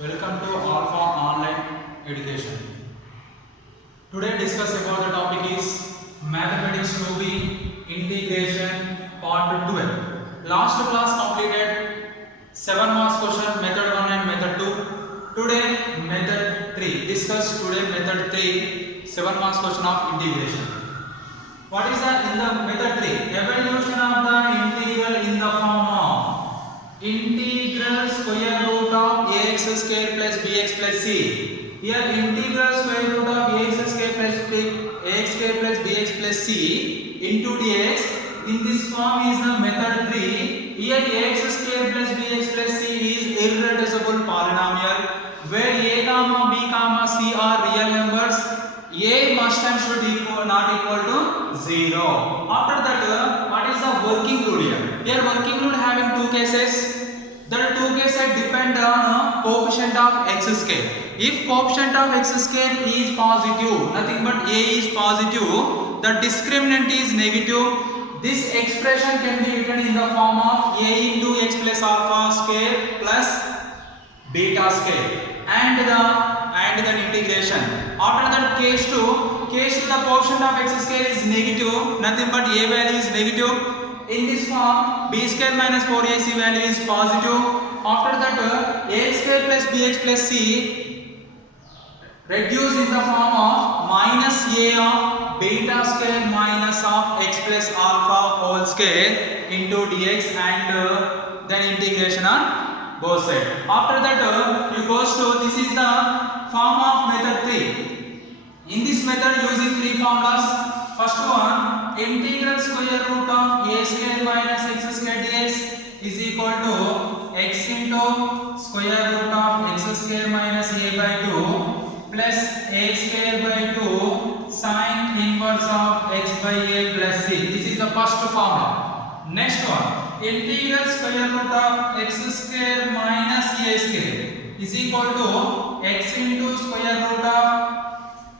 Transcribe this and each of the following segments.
Welcome to Alpha Online Education. Today discuss about the topic is Mathematics 2B Integration Part 12. Last class completed 7 marks question method 1 and method 2. Today method 3. Discuss today method 3 7 marks question of integration. What is that in the method 3? Evaluation of the integral in the form of integral square root of ax square plus bx plus c. Here integral square root of ax square plus bx plus c into dx. In this form is the method 3. Here ax square plus bx plus c is irreducible polynomial where a comma b comma c are real numbers. A must and should not equal to 0. After that, what is the working rule here? Here working rule having two cases. The two cases depend on coefficient of x square. If coefficient of x square is positive, nothing but a is positive, the discriminant is negative. This expression can be written in the form of a into x plus alpha square plus beta square and then integration. After that case 2 the coefficient of x square is negative, nothing but a value is negative. In this form b square minus 4ac value is positive. After that a square plus bx plus c reduced in the form of minus a of beta square minus of x plus alpha whole square into dx and then integration on both sides. After that you goes to this is the form of method 3. In this method using three formulas. First one, integral square root of a square minus x square dx is equal to x into square root of x square minus a by 2 plus a square by 2 sine inverse of x by a plus c. This is the first formula. Next one, integral square root of x square minus a square is equal to x into square root of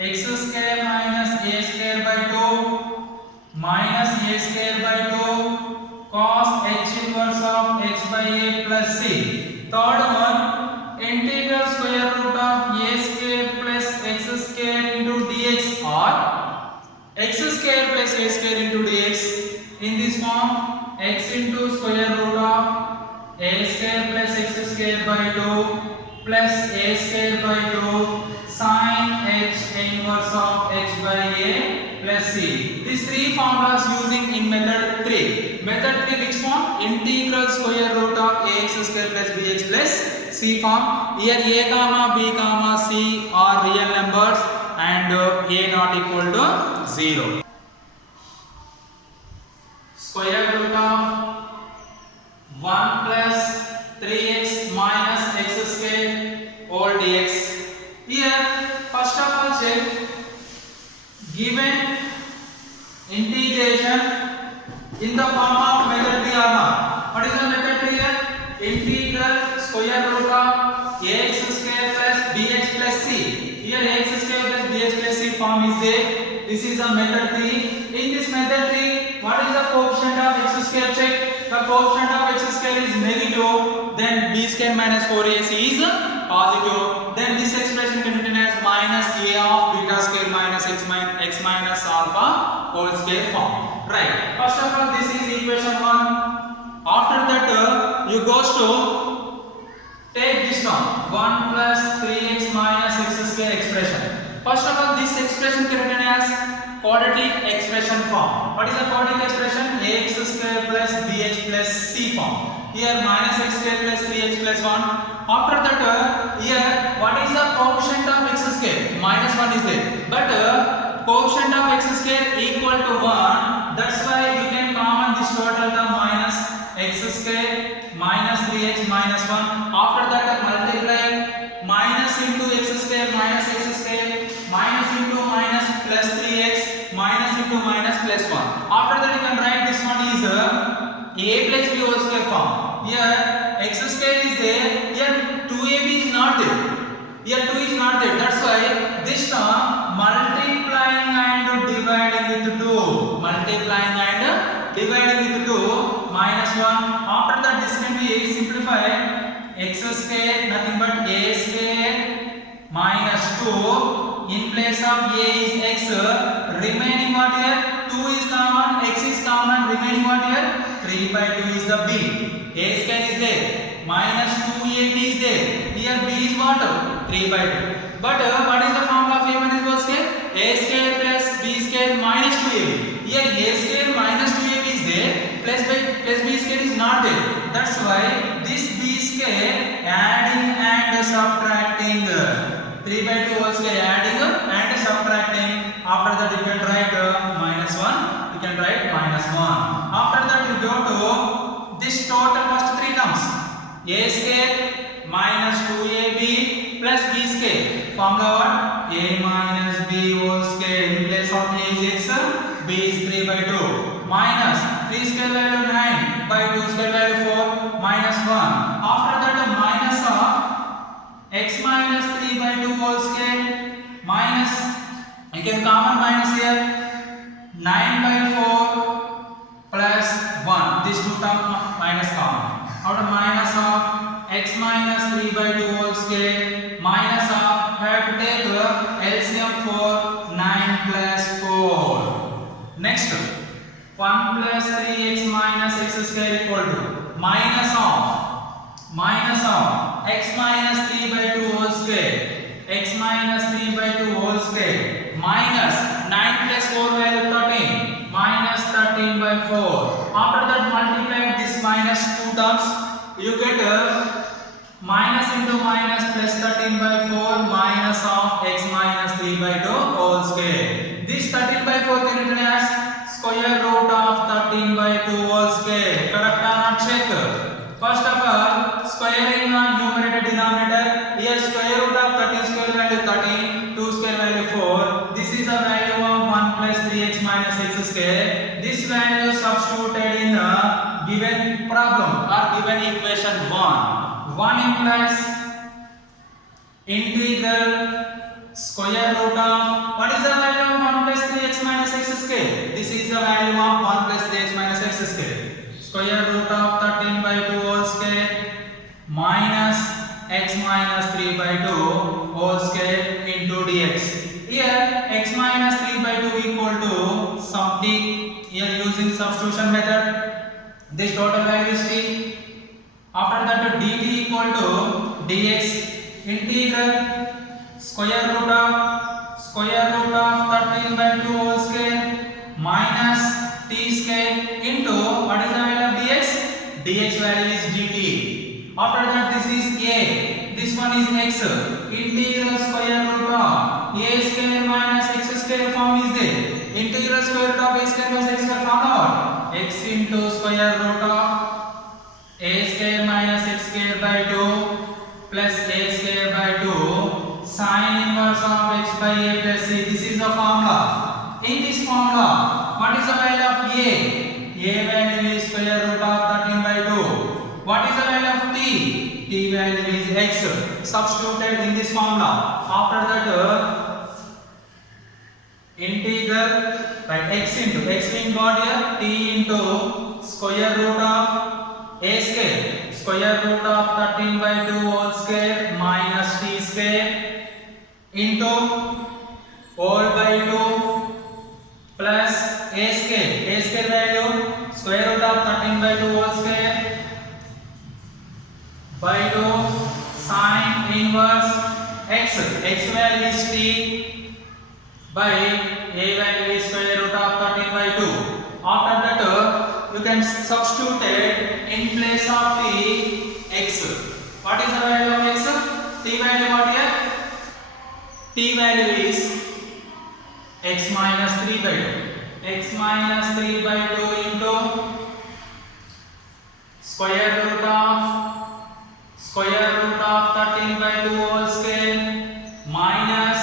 x square minus a square by 2 minus a square by 2 cos h inverse of x by a plus c. Third one, integral square root of a square plus x square into dx or x square plus a square into dx. In this form, x into square root of a square plus x square by 2 plus a square by 2 sine h inverse of x by a plus c. These three formulas using in method 3. Method 3 which form? Integral square root of ax square plus bx plus c form. Here a comma b comma c are real numbers and a not equal to 0. Square root of 1 plus 3x minus x square whole dx. Here first of all check given integration in the form of method 3 or not. What is the method 3 here? Integral square root of ax square plus bx plus c. Here ax square plus bx plus c form is there. This is the method 3. In this method 3, what is the coefficient of x square? Check. The coefficient of x square is negative. Then b square minus 4ac is positive. Then this expression can be written as minus a of beta square minus x minus alpha whole square form. Right. First of all, this is equation 1. After that, you goes to take this term 1 plus 3x minus x square expression. First of all, this expression can be written as quadratic expression form. What is the quadratic expression? Ax square plus bx plus c form. Here minus x square plus 3x plus 1. After that, here what is the coefficient of x square? Minus 1 is there. But coefficient of x square equal to 1. That's why we can common this total term minus x square minus 3x minus 1. After that multiply minus into x square minus x square minus into minus plus 3x minus into minus plus 1. After that you can write this one is a plus b whole square form. Here x square is there. Here 2ab is not there. Here 2 is not there. That's why this term multiplying and dividing with 2. Multiplying and dividing with 2 minus 1. After that this can be simplified. X square nothing but a square place of a is x, remaining what here? 2 is common, x is common, remaining what here? 3 by 2 is the b. A square is there, minus 2ab is there. Here b is what? 3 by 2. But what is the formula of a1 is square? A square plus b square minus 2ab. Here a square minus 2ab is there, plus b square is not there. That's why this b square adding and subtracting. 3 by 2 whole square adding and subtracting. After that you can write minus 1. You can write minus 1. After that you go to this total first 3 terms. A square minus 2ab plus b square. Formula what? A minus b whole square. In place of a is x, b is 3 by 2. Minus 3 square value 9 by 2 square value 4 minus 1. After that minus of x minus 3 by 2 whole square minus, you can common minus here, 9 by 4 plus 1. These two terms minus common. After minus of x minus 3 by 2 whole square minus of, have to take LCM for 9 plus 4. Next, 1 plus 3x minus x square equal to minus of x minus 3 by 2 whole square, x minus 3 by 2 whole square minus 9 plus 4 value 13 minus 13 by 4. After that multiply this minus 2 terms, you get minus into minus plus 13 by 4 minus of x minus 3 by 2 whole square. This 13 by 4 can written as square root of 13 by 2 whole square. Correct or not? Check. First of all, squaring on numerator denominator. Here square root of 13 square value 13, 2 square value 4. This is the value of 1 plus 3x minus x square. This value substituted in a given problem or given equation 1. 1 implies integral square root of, what is the value of 1 plus 3x minus x square? This is the value of 1 plus 3x minus x square. Square root of 13 by 2 whole square minus x minus 3 by 2 whole square into dx. Here x minus 3 by 2 equal to some t. Here using substitution method, this total value is t. After that dt equal to dx integral square root of 13 by 2 whole square minus t square into, what is the value of dx? Dx value is dt. After that this is a, this one is x. Integral square root of a square minus x square form is there. Integral square root of a square minus x square form what? X into square root of a square minus x square by 2 plus a square by 2 sin inverse of x by a plus c. This is the formula. In this formula, what is the value of a? A value is square root of 13 by 2. What is the value of t? T value is x. Substituted in this formula. After that, integral by x into, x being got here, t into square root of a square root of 13 by 2 whole square minus t square into whole by 2 plus a square value square root of 13 by 2 whole square by 2 sin inverse x value is t by a value is square root of 13 by 2. After that you can substitute it in place of t x. What is the value of x? T value what here? T value is x minus 3 by 2. X minus 3 by 2 into square root of 13 by 2 whole square minus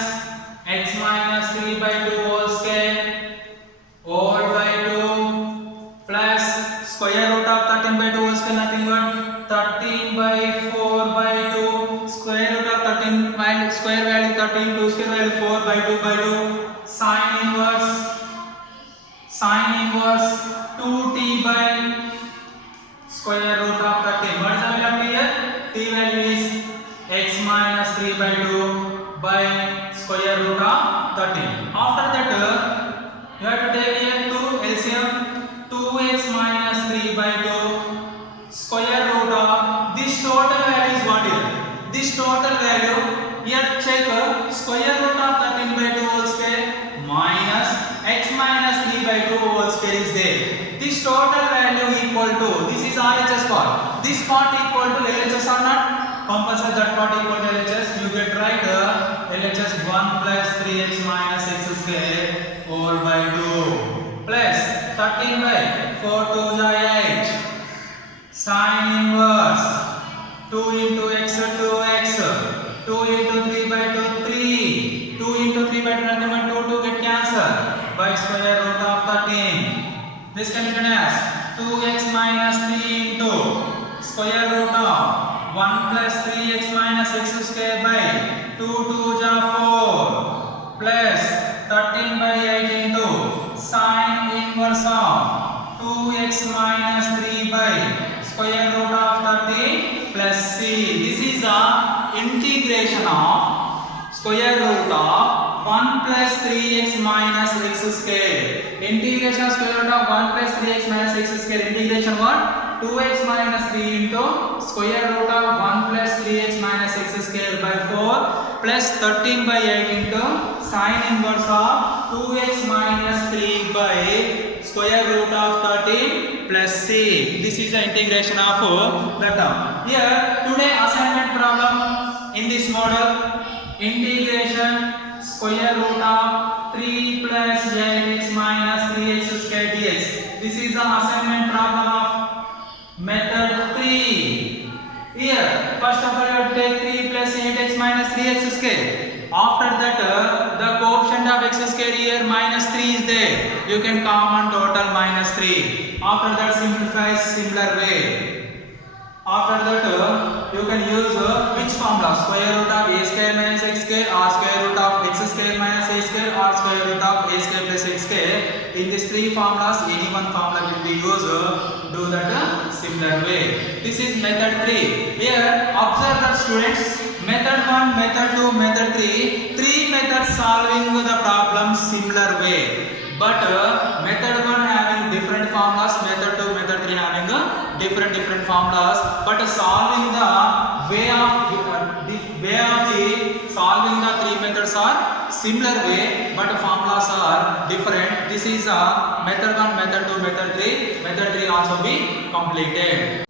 x minus 3 by 2 whole square whole by 2 plus square root of 13 by 2 whole square, nothing but 13 by 4 by 2 square root of 13 value, square value 13, 2 square value 4 by 2 by 2 sin inverse 2t by square root of 13. What is the value of t here? T value is x minus 3 by 2 by square root of 13. After that, you have to take here 2 LCM. 2x minus 3 by 2 square root of this total value is what here? This total value here check square root of 13 by 2 whole square minus x minus 3 by 2 whole square is there. This total value equal to, this is RHS part. This part equal to LHS or not? Compulsory that part equal to LHS. You get right LHS 1 plus 3x minus x square whole by 2 plus 13 by 4 to the 8 sin inverse 2 into x 2x 2 into 3 by 2 3 2 into 3 by 2 nothing but 2 get cancelled by square root of 13. This can be written as 2x minus 3 into square root of 1 plus 3x minus x square by 2 to the 4 plus 13 by 8 into sin inverse of 2x minus 3 by square root of 13 plus c. This is the integration of square root of 1 plus 3x minus x square. Integration of square root of 1 plus 3x minus x square. Integration what? 2x minus 3 into square root of 1 plus 3x minus x square by 4 plus 13 by 8 into sin inverse of 2x minus 3 by square root of 13 plus c. This is the integration of the term. Here today assignment problem in this model, integration square root of 3 plus 8x minus 3x square dx. This is the assignment problem of method 3. Here first of all you have to take 3 plus 8x minus 3x square. After that the coefficient of x square here minus 3 is there. You can common total minus 3. After that simplify similar way. After that you can use which formula? Square root of a square minus x square or square root of x square minus a square or square root of a square plus x square. In these three formulas any one formula will be used. Do that similar way. This is method 3. Here observe that students, method 1, method 2, method 3, three methods solving the problem similar way. But method 1 having different formulas, method 2, method 3 having different formulas. But solving the way of the solving the three methods are similar way, but formulas are different. This is method 1, method 2, method 3. Method 3 also be completed.